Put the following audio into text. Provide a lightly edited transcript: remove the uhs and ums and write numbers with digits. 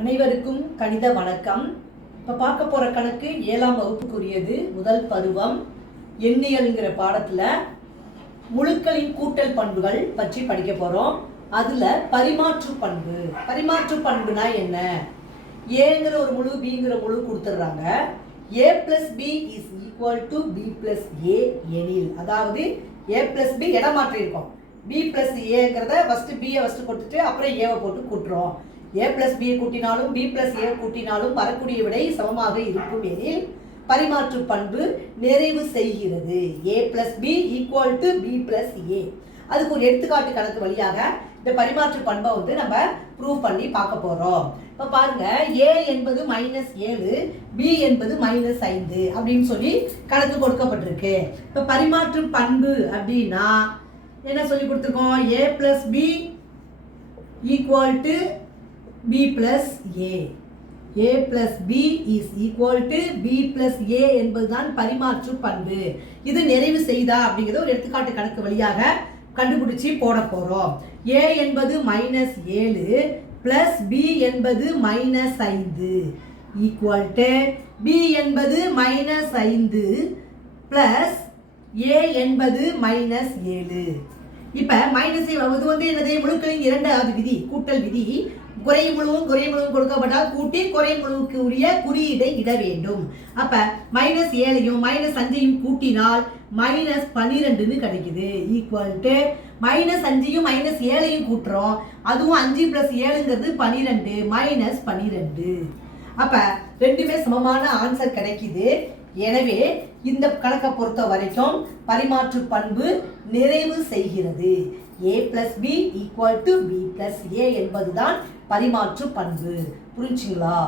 அனைவருக்கும் கணித வணக்கம். இப்போ பார்க்க போகிற கணக்கு 7ஆம் வகுப்புக்குரியது. முதல் பருவம் எண்ணியல்ங்கிற பாடத்தில் முழுக்களின் கூட்டல் பண்புகள் பற்றி படிக்க போகிறோம். அதில் பரிமாற்று பண்பு. பரிமாற்று பண்புனா என்ன? ஏங்கிற ஒரு முழு பிங்கிற முழு கொடுத்துட்றாங்க. a + b = b + a எனில், அதாவது a + b இடம் மாற்றிருக்கோம். b + aங்கிறத ஃபஸ்ட்டு பியை ஃபஸ்ட்டு கொடுத்துட்டு அப்புறம் ஏவை போட்டு கூட்டுறோம். a + b கூட்டினாலும் b + a கூட்டினாலும் வரக்கூடிய விடை சமமாக இருக்கும் எனில் பரிமாற்று பண்பு நிறைவு செய்கிறது. a + b = b + a. அதுக்கு ஒரு எடுத்துக்காட்டு கணக்கு வழியாக இந்த பரிமாற்று பண்பை நம்ம ப்ரூவ் பண்ணி பார்க்க போகிறோம். இப்போ பாருங்க, a என்பது -7, b என்பது -5 அப்படின்னு சொல்லி கணக்கு கொடுக்கப்பட்டிருக்கு. இப்போ பரிமாற்று பண்பு அப்படின்னா என்ன சொல்லி கொடுத்துருக்கோம்? a + b = b + a. a + b = b + a என்பதுதான் பரிமாற்று பண்பு. இது நிறைவு செய்தா அப்படிங்கிறத ஒரு எடுத்துக்காட்டு கணக்கு வழியாக கண்டுபிடிச்சி போட போறோம். a என்பது -7 plus b என்பது -5 = b என்பது -5 plus a என்பது -7. இப்ப இது என்னது? முழுக்களின் இரண்டாவது விதி, கூட்டல் விதி. குறையும் முழுவும் கொடுக்கப்பட்டால் கூட்டி குறையும் முழுவுக்கு உரிய குறியீடை இட வேண்டும். அப்ப -7ஐயும் -5ஐயும் கூட்டினால் -12 கிடைக்குது. = -5ஐயும் -7ஐயும் கூட்டுறோம். அதுவும் 5 + 7ங்கிறது 12 -12. அப்ப ரெண்டுமே சமமான ஆன்சர் கிடைக்குது. எனவே இந்த கணக்கை பொறுத்த வரைக்கும் பரிமாற்று பண்பு நிறைவு செய்கிறது. a + b = b + a என்பதுதான் பரிமாற்று பண்பு. புரிஞ்சுங்களா?